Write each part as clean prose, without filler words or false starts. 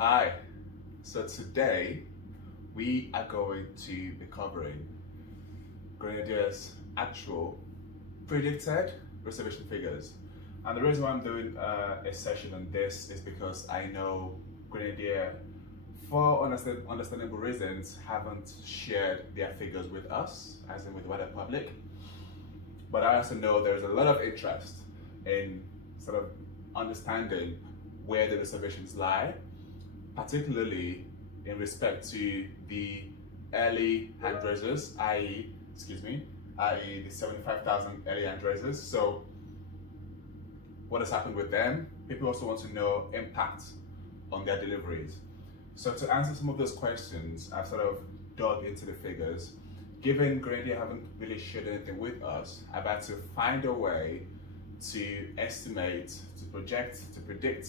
Hi, so today we are going to be covering Grenadier's actual predicted reservation figures. And the reason why I'm doing a session on this is because I know Grenadier, for understandable reasons, haven't shared their figures with us, as in with the wider public. But I also know there's a lot of interest in sort of understanding where the reservations lie, particularly in respect to the early hand raisers, i.e. the 75,000 early hand raisers. So what has happened with them? People also want to know impact on their deliveries. So to answer some of those questions, I've sort of dug into the figures. Given Grenadier haven't really shared anything with us, I've had to find a way to estimate, to project, to predict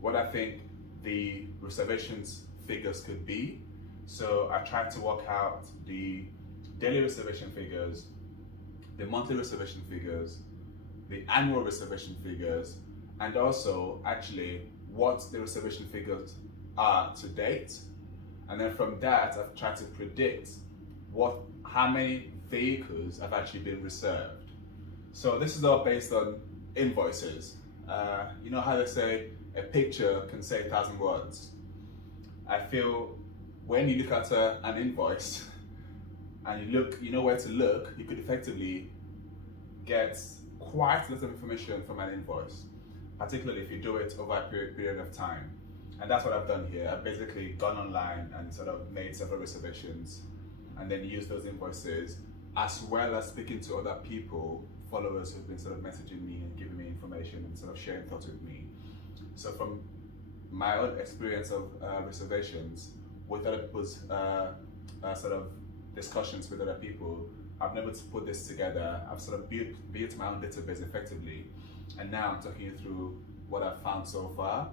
what I think the reservations figures could be. So I tried to work out the daily reservation figures, the monthly reservation figures, the annual reservation figures, and also actually what the reservation figures are to date. And then from that, I've tried to predict how many vehicles have actually been reserved. So this is all based on invoices. You know how they say a picture can say 1,000 words. I feel when you look at an invoice and you know where to look, you could effectively get quite a lot of information from an invoice, particularly if you do it over a period of time. And that's what I've done here. I've basically gone online and sort of made several reservations and then used those invoices, as well as speaking to other people, followers who've been sort of messaging me and giving me information and sort of sharing thoughts with me. So from my own experience of reservations with other people's sort of discussions with other people, I've been able to put this together. I've sort of built my own database effectively, and now I'm talking you through what I've found so far.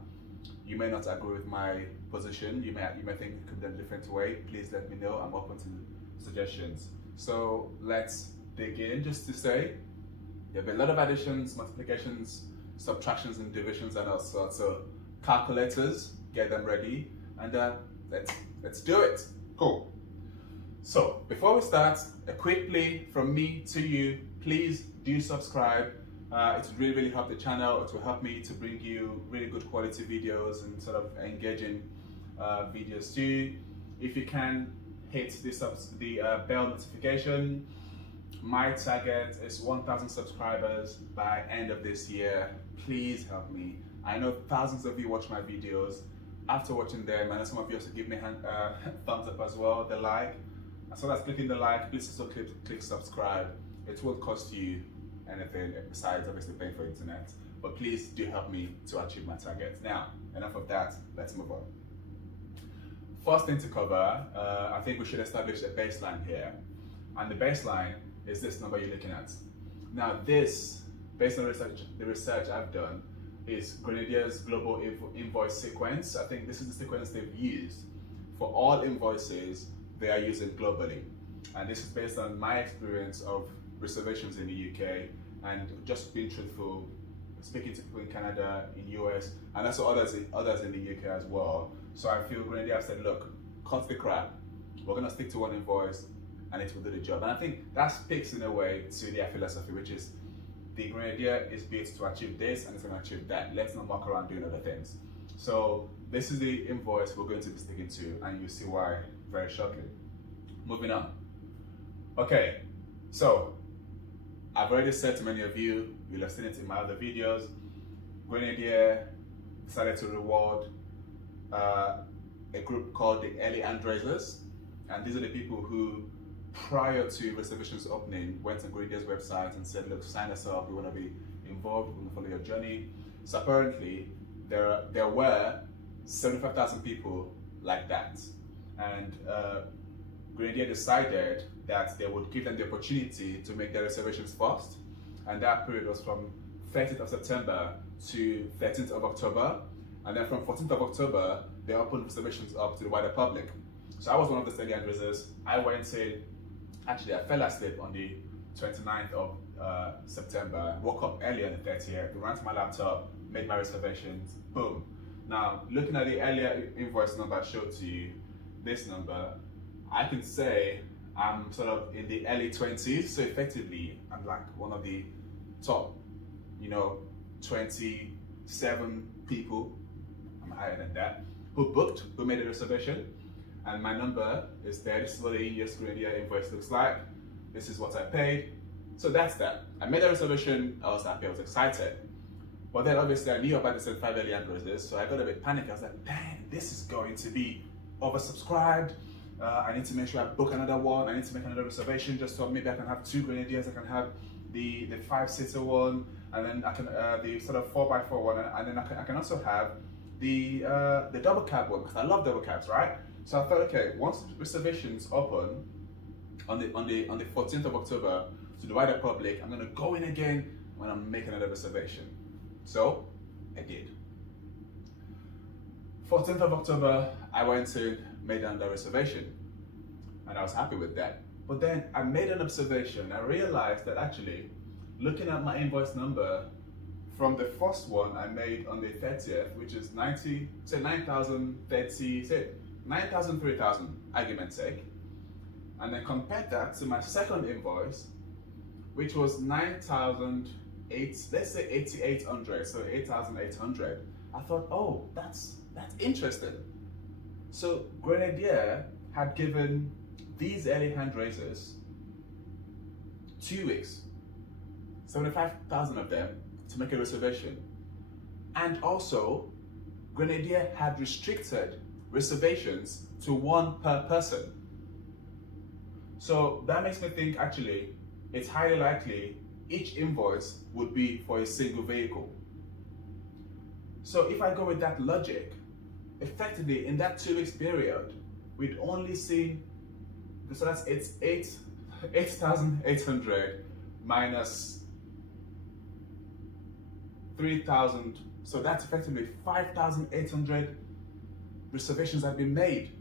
You may not agree with my position. You may think it could be done a different way. Please let me know. I'm open to suggestions. So let's dig in. Just to say, there'll be a lot of additions, multiplications, subtractions, and divisions, and all sorts. So calculators, get them ready, and let's do it. Cool. So before we start, a quick plea from me to you: please do subscribe. It would really help the channel. It will help me to bring you really good quality videos and sort of engaging videos too. If you can, hit the bell notification. My target is 1,000 subscribers by end of this year. Please help me. I know thousands of you watch my videos. After watching them, I know some of you also give me thumbs up as well, the like. As well as clicking the like, please also click subscribe. It won't cost you anything besides obviously paying for internet, but please do help me to achieve my target. Now, enough of that, let's move on. First thing to cover, I think we should establish a baseline here, and the baseline is this number you're looking at. Now this, based on the research I've done, is Grenadier's global invoice sequence. I think this is the sequence they've used for all invoices they are using globally, and this is based on my experience of reservations in the UK and just being truthful, speaking to people in Canada, in US, and also others in the UK as well. So I feel Grenadier said, look, cut the crap. We're gonna stick to one invoice and it will do the job. And I think that speaks in a way to their philosophy, which is the Grenadier is built to achieve this and it's gonna achieve that. Let's not muck around doing other things. So this is the invoice we're going to be sticking to, and you'll see why very shortly. Moving on. Okay, so I've already said to many of you, you'll have seen it in my other videos, Grenadier decided to reward a group called the early hand raisers, and these are the people who, prior to reservations opening, went on Grenadier's website and said, look, sign us up, we want to be involved, we want to follow your journey. So apparently there were 75,000 people like that, and Grenadier decided that they would give them the opportunity to make their reservations first, and that period was from 30th of September to 13th of October, and then from 14th of October they opened reservations up to the wider public. So I was one of the early hand raisers. I went in, actually I fell asleep on the 29th of September, woke up early on the 30th, ran to my laptop, made my reservations, boom. Now, looking at the earlier invoice number I showed to you, this number, I can say I'm sort of in the early 20s. So effectively, I'm like one of the top, 27 people, I'm higher than that, who made a reservation. And my number is there. This is what the Ineos Grenadier invoice looks like. This is what I paid. So that's that. I made a reservation, I was happy, I was excited. But then obviously I knew about the 75 early entries, so I got a bit panicked. I was like, dang, this is going to be oversubscribed. I need to make sure I book another one. I need to make another reservation just so maybe I can have 2 Grenadiers. I can have the 5-seater one, and then I can the sort of 4x4 one, and then I can also have the double cab one, because I love double cabs, right? So I thought, okay, once reservations open on the 14th of October to the wider public, I'm gonna go in again when I'm making another reservation. So I did. 14th of October, I went in, made another reservation, and I was happy with that. But then I made an observation. I realized that actually, looking at my invoice number from the first one I made on the 30th, which is 9,030, 3,000, argument's sake, and then compared that to my second invoice, which was 9,008, let's say 8,800, so 8,800. I thought, oh, that's interesting. So Grenadier had given these early hand raisers 2 weeks, 75,000 of them, to make a reservation. And also, Grenadier had restricted reservations to 1 per person. So that makes me think, actually, it's highly likely each invoice would be for a single vehicle. So if I go with that logic, effectively in that 2 weeks period, we'd only seen, so that's 8,800 minus 3,000. So that's effectively 5,800 reservations have been made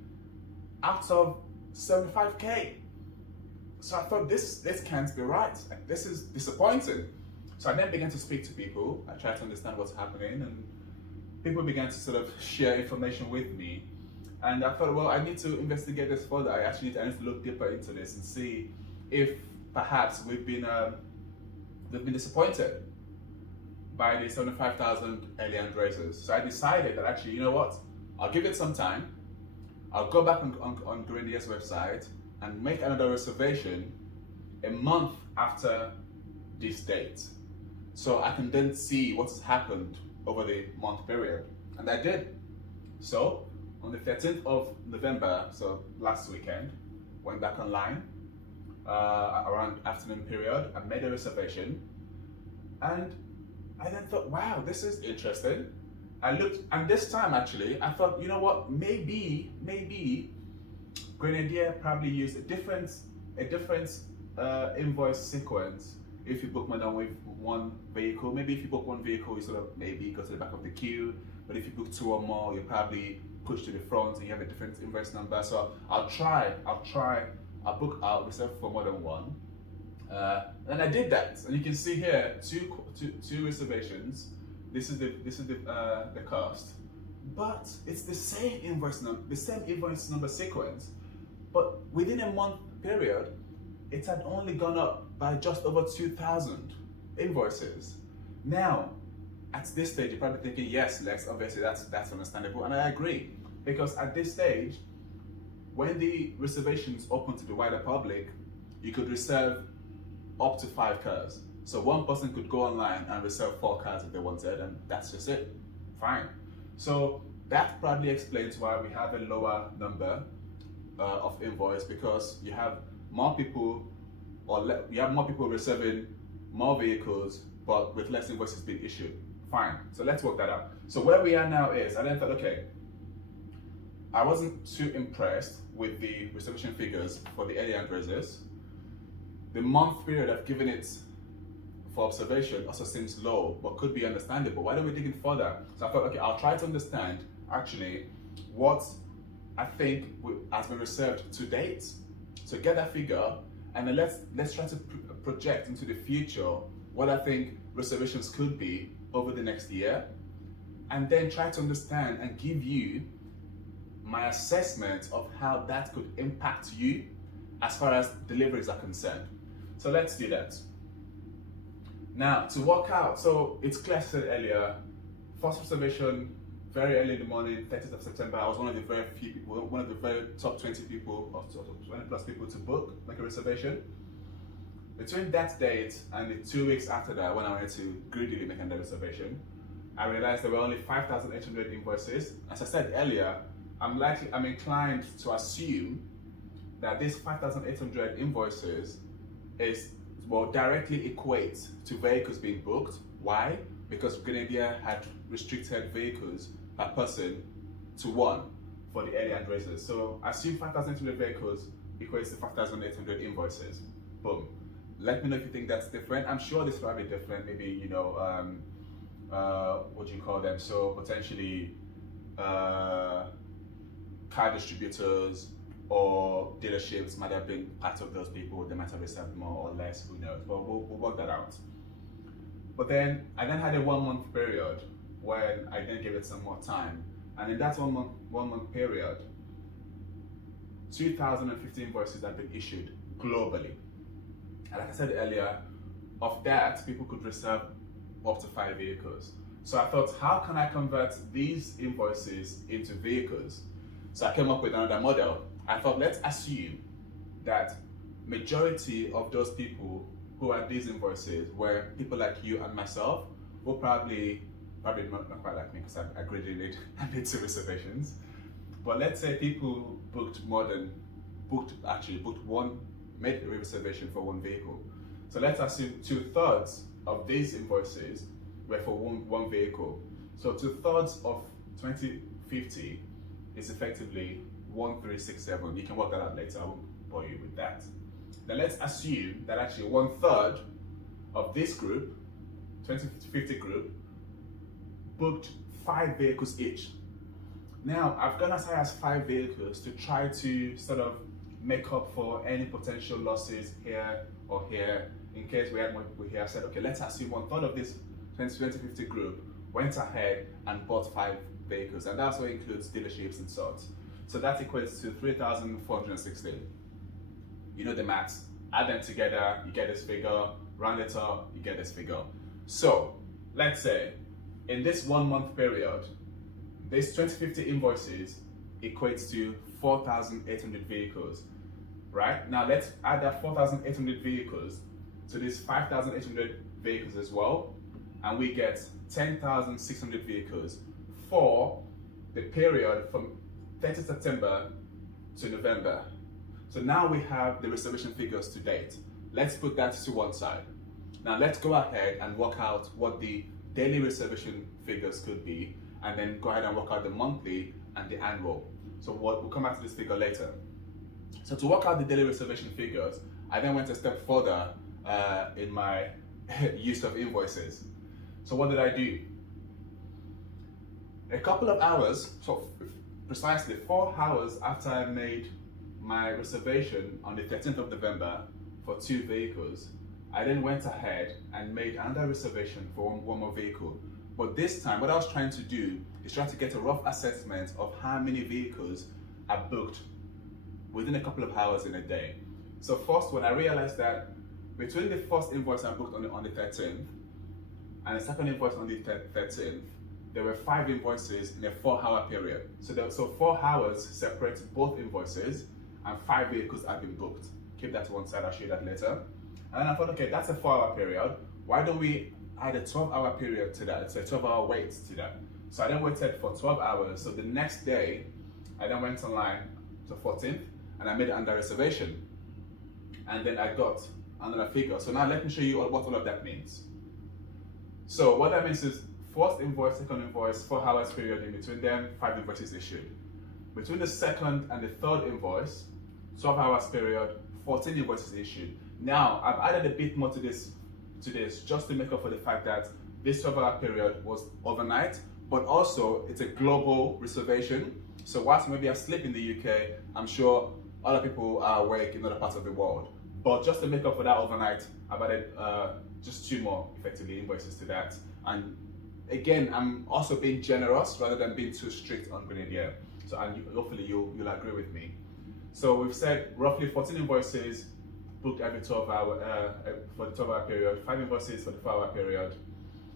out of 75K. So I thought this can't be right. This is disappointing. So I then began to speak to people. I tried to understand what's happening, and people began to sort of share information with me. And I thought, well, I need to investigate this further. I need to look deeper into this and see if perhaps we've been disappointed by the 75,000 early hand raisers. So I decided that actually, you know what? I'll give it some time. I'll go back on Grenadier's website and make another reservation a month after this date. So I can then see what's happened over the month period. And I did. So on the 13th of November, so last weekend, went back online around afternoon period. I made a reservation, and I then thought, wow, this is interesting. I looked, and this time actually, I thought, you know what, maybe Grenadier probably used a different invoice sequence if you book more than with 1 vehicle. Maybe if you book 1 vehicle, you sort of maybe go to the back of the queue. But if you book 2 or more, you probably push to the front and you have a different invoice number. So I'll reserve for more than 1. And I did that, and you can see here two reservations. This is the cost, but it's the same invoice number sequence. But within a month period, it had only gone up by just over 2,000 invoices. Now, at this stage, you're probably thinking, yes, Lex, obviously that's understandable, and I agree, because at this stage, when the reservations open to the wider public, you could reserve up to 5 cars. So one person could go online and reserve 4 cars if they wanted, and that's just it. Fine. So that probably explains why we have a lower number of invoice, because you have more people, you have more people reserving more vehicles, but with less invoices being issued. Fine. So let's work that out. So where we are now is, I then thought, okay, I wasn't too impressed with the reservation figures for the early hand raisers. The month period I've given it for observation also seems low, but could be understandable. Why don't we dig in further? So I thought, okay, I'll try to understand actually what I think has been reserved to date. So get that figure, and then let's try to project into the future what I think reservations could be over the next year. and then try to understand and give you my assessment of how that could impact you as far as deliveries are concerned. So let's do that. Now, to work out, so it's clear, as I said earlier, first reservation, very early in the morning, 30th of September, I was one of the very few people, one of the very top 20 people, or 20 plus people to book, make a reservation. Between that date and the 2 weeks after that, when I went to greedily make another reservation, I realized there were only 5,800 invoices. As I said earlier, I'm inclined to assume that these 5,800 invoices will directly equate to vehicles being booked. Why? Because Grenadier had restricted vehicles per person to 1 for the early hand raisers. So assume 5,800 vehicles equates to 5,800 invoices. Boom. Let me know if you think that's different. I'm sure this might be different. Maybe, what do you call them? So potentially car distributors or dealerships might have been part of those people. They might have received more or less, who knows, but we'll work that out. But then I had a 1 month period when I then gave it some more time, and in that 1 month period, 2,050 invoices have been issued globally. And like I said earlier, of that, people could reserve up to 5 vehicles. So I thought, how can I convert these invoices into vehicles? So I came up with another model. I thought, let's assume that majority of those people who had these invoices were people like you and myself, who probably not quite like me, because I graduated and did 2 reservations. But let's say people made a reservation for 1 vehicle. So let's assume 2/3 of these invoices were for one vehicle. So 2/3 of 2050 is effectively 1367. You can work that out later, I won't bore you with that. Now let's assume that actually 1/3 of this group, 2050 group, booked 5 vehicles each. Now I've gone as high as 5 vehicles to try to sort of make up for any potential losses here or here. In case we had more people here, I said, okay, let's assume 1/3 of this 2050 group went ahead and bought 5 vehicles, and that's what includes dealerships and sorts. So that equates to 3,416. You know the maths, add them together, you get this figure, round it up, you get this figure. So let's say in this 1 month period, this 2050 invoices equates to 4,800 vehicles, right? Now let's add that 4,800 vehicles to these 5,800 vehicles as well, and we get 10,600 vehicles for the period from 30th September to November. So now we have the reservation figures to date. Let's put that to one side. Now let's go ahead and work out what the daily reservation figures could be, and then go ahead and work out the monthly and the annual. So we'll come back to this figure later. So to work out the daily reservation figures, I then went a step further in my use of invoices. So what did I do? A couple of hours, so precisely 4 hours after I made my reservation on the 13th of November for 2 vehicles, I then went ahead and made another reservation for one more vehicle. But this time, what I was trying to do is try to get a rough assessment of how many vehicles are booked within a couple of hours in a day. So first, when I realized that between the first invoice I booked on the 13th and the second invoice on the 13th, there were 5 invoices in a 4-hour period. So 4 hours separates both invoices, and 5 vehicles have been booked. Keep that to one side, I'll show you that later. And then I thought, okay, that's a 4-hour period. Why don't we add a 12-hour period to that? So a 12-hour wait to that. So I then waited for 12 hours. So the next day, I then went online to 14th, and I made it under reservation. And then I got another figure. So now let me show you what all of that means. So what that means is first invoice, second invoice, 4 hours period in between them, 5 invoices issued. Between the second and the third invoice, 12 hours period, 14 invoices issued. Now, I've added a bit more to this just to make up for the fact that this 12-hour period was overnight, but also it's a global reservation. So whilst maybe I sleep in the UK, I'm sure other people are awake in other parts of the world. But just to make up for that overnight, I've added just 2 more effectively invoices to that. And again, I'm also being generous rather than being too strict on Grenadier. So, and hopefully you'll agree with me. So we've said roughly 14 invoices booked every 12-hour for the 12-hour period, 5 invoices for the 4-hour period.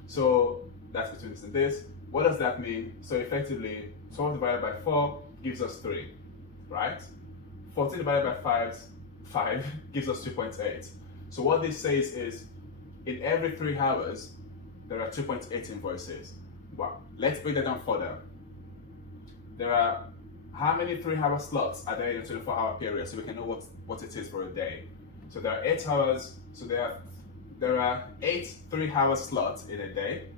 So that's between this and this. What does that mean? So effectively, 12 divided by 4 gives us 3, right? 14 divided by 5 gives us 2.8. So what this says is, in every 3 hours, there are 2.8 invoices. Wow. Let's break that down further. There are, how many 3-hour slots are there in a 24-hour period, so we can know what it is for a day? So there are 8 hours, so there are 8 3-hour slots in a day.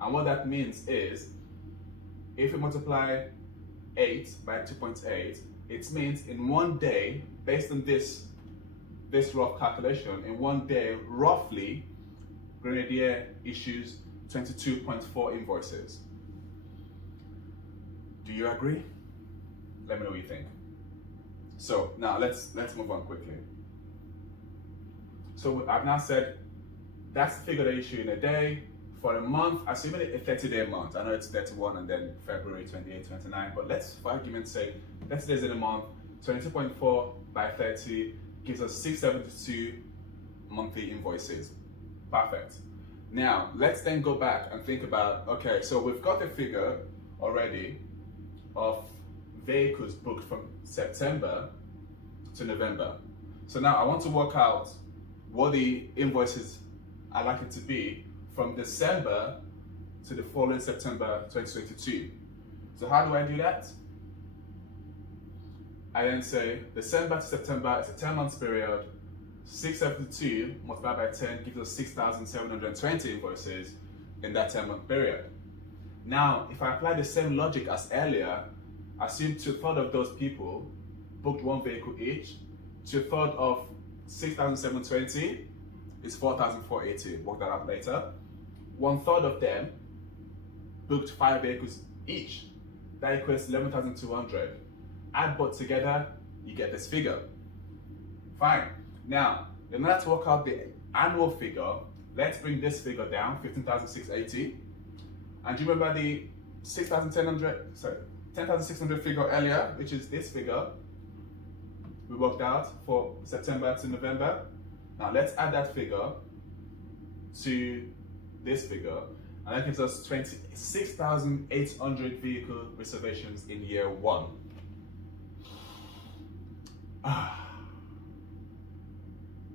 And what that means is, if we multiply 8 by 2.8, it means in one day, based on this rough calculation, in one day, roughly, Grenadier issues 22.4 invoices. Do you agree? Let me know what you think. So now let's move on quickly. So I've now said that's the figure they issue in a day. For a month, assuming a 30-day month, I know it's 31 and then February 28, 29, but let's, for argument's sake, 30 days in a month, 22.4 by 30 gives us 672 monthly invoices. Perfect. Now, let's then go back and think about, okay, so we've got a figure already of vehicles booked from September to November. So now I want to work out what the invoices are likely to be from December to the following September 2022. So how do I do that? I then say December to September is a 10-month period. 672 multiplied by 10 gives us 6,720 invoices in that 10-month period. Now, if I apply the same logic as earlier, assume 2/3 of those people booked 1 vehicle each. 2/3 of 6,720 is 4,480. Work that out later. 1/3 of them booked 5 vehicles each. That equates 11,200. Add both together, you get this figure. Fine. Now, in order to work out the annual figure, let's bring this figure down, 15,680. And do you remember the 10,600 figure earlier, which is this figure we worked out for September to November? Now let's add that figure to this figure, and that gives us 26,800 vehicle reservations in year 1.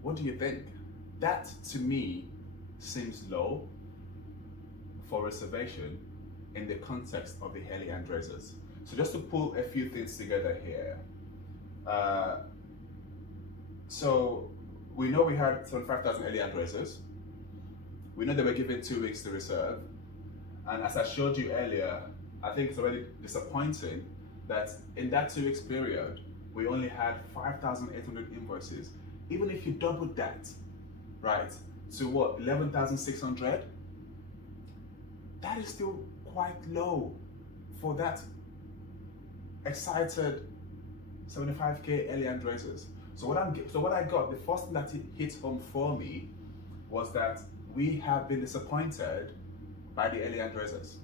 What do you think? That to me seems low for reservation in the context of the early Andreses. So just to pull a few things together here. So we know we had 75,000 early Andreses. We know they were given 2 weeks to reserve. And as I showed you earlier, I think it's already disappointing that in that 2 weeks period, we only had 5,800 invoices. Even if you doubled that, right, to what, 11,600? That is still quite low for that excited 75k early Andreses. So what I got, the first thing that hit home for me was that we have been disappointed by the early Andreses.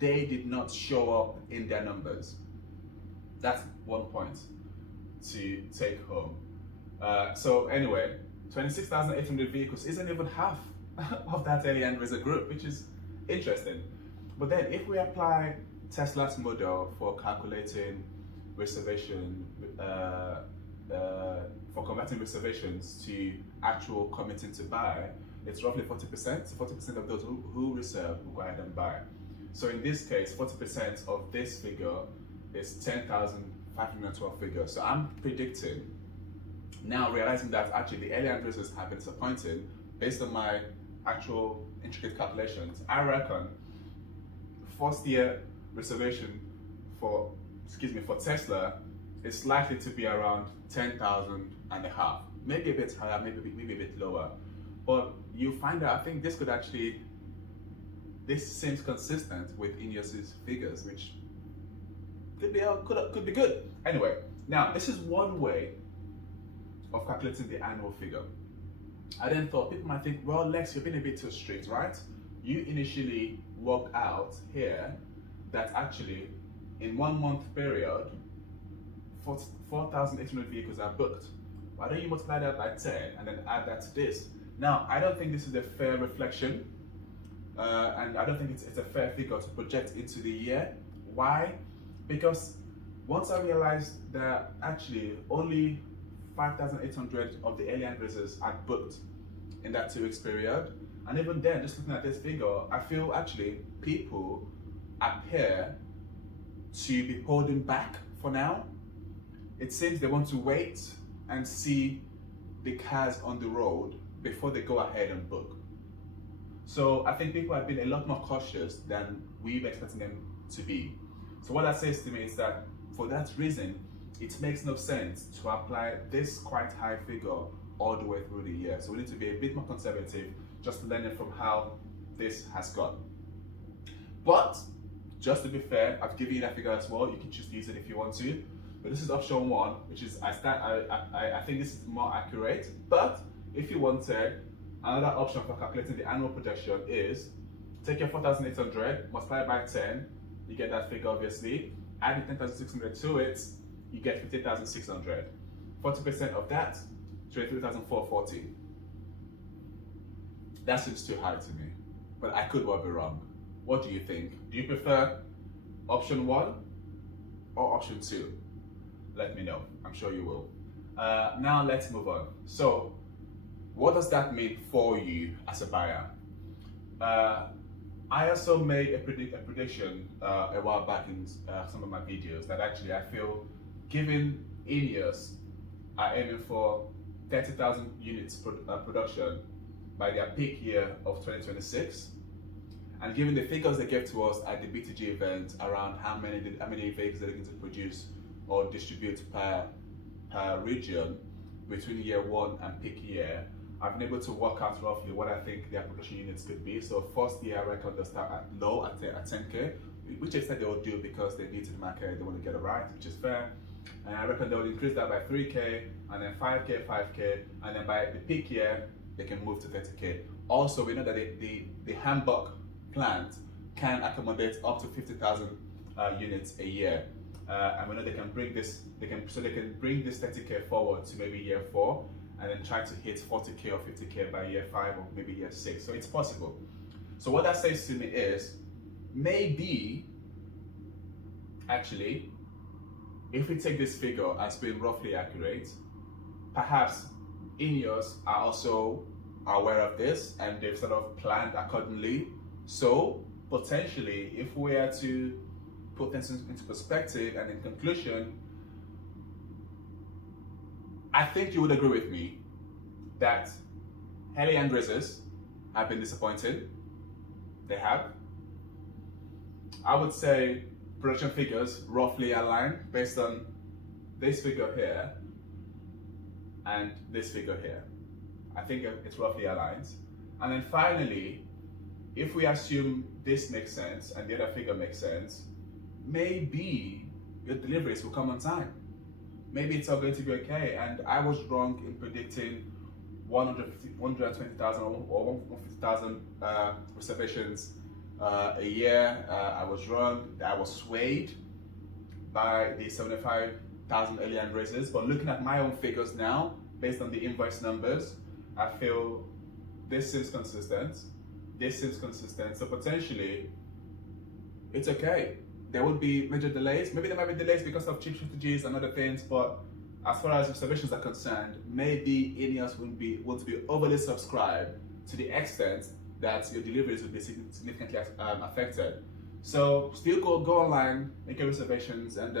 They did not show up in their numbers. That's one point to take home. So anyway, 26,800 vehicles isn't even half of that early Andresa group, which is interesting. But then if we apply Tesla's model for calculating reservation, for converting reservations to actual committing to buy, it's roughly 40%. 40% of those who reserve will go ahead and buy. So in this case, 40% of this figure is 10,512 figures. So I'm predicting, now realizing that actually the early Andreses have been disappointing, based on my actual intricate calculations, I reckon first year reservation for Tesla is likely to be around 10,000 and a half. Maybe a bit higher, maybe a bit lower. But you find out, I think this seems consistent with Ineos's figures, which could be good. Anyway, now this is one way of calculating the annual figure. I then thought people might think, well, Lex, you're being a bit too strict, right? You initially work out here that actually in 1 month period, 4,800 vehicles are booked. Why don't you multiply that by 10 and then add that to this? Now, I don't think this is a fair reflection, and I don't think it's a fair figure to project into the year. Why? Because once I realized that actually only 5,800 of the alien visitors are booked in that 2 weeks period, and even then, just looking at this figure, I feel actually people appear to be holding back for now. It seems they want to wait and see the cars on the road before they go ahead and book. So I think people have been a lot more cautious than we were expecting them to be. So what that says to me is that for that reason, it makes no sense to apply this quite high figure all the way through the year. So we need to be a bit more conservative, just learning from how this has gone. But just to be fair, I've given you that figure as well. You can choose to use it if you want to. But this is option 1, which is I think this is more accurate. But if you wanted, another option for calculating the annual projection is take your 4,800, multiply it by 10, you get that figure obviously. Add the 10,600 to it, you get 15,600. 40% of that, 23,440. That seems too high to me, but I could well be wrong. What do you think? Do you prefer option 1 or option 2? Let me know, I'm sure you will. Now let's move on. So, what does that mean for you as a buyer? I also made a prediction a while back in some of my videos that actually I feel, given Ineos are aiming for 30,000 units production by their peak year of 2026, and given the figures they gave to us at the BTG event around how many vehicles they're looking to produce or distribute per region between year 1 and peak year, I've been able to work out roughly what I think their production units could be. So first year I reckon they'll start at low at 10K, which they said they will do because they're new to the market, they want to get it right, which is fair. And I reckon they'll increase that by 3K, and then 5K, and then by the peak year, they can move to 30K. Also, we know that the Hamburg plant can accommodate up to 50,000 units a year. And we know they can bring this, they can bring this 30K forward to maybe year 4, and then try to hit 40K or 50K by year 5 or maybe year 6. So it's possible. So what that says to me is, maybe, actually, if we take this figure as being roughly accurate, perhaps Ineos are also aware of this and they've sort of planned accordingly. So potentially, if we are to put things into perspective and in conclusion, I think you would agree with me that Heli and Grizzlies have been disappointed. They have. I would say production figures roughly align based on this figure here and this figure here. I think it's roughly aligned. And then finally, if we assume this makes sense and the other figure makes sense, maybe your deliveries will come on time. Maybe it's all going to be okay. And I was wrong in predicting 120,000 or 150,000 reservations a year. I was wrong. I was swayed by the 75,000 alien races. But looking at my own figures now, based on the invoice numbers, I feel this seems consistent. This seems consistent. So potentially, it's okay. There would be major delays. Maybe there might be delays because of chip shortages and other things. But as far as reservations are concerned, maybe Ineos won't be overly subscribed to the extent that your deliveries will be significantly affected. So still go online, make your reservations, and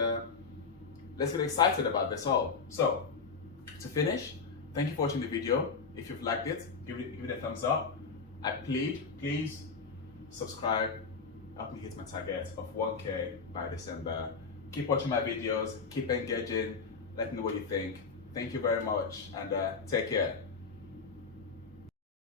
let's get excited about this all. So to finish, thank you for watching the video. If you've liked it, give it a thumbs up. I plead, please subscribe. Help me hit my target of 1K by December. Keep watching my videos, keep engaging, let me know what you think. Thank you very much, and take care.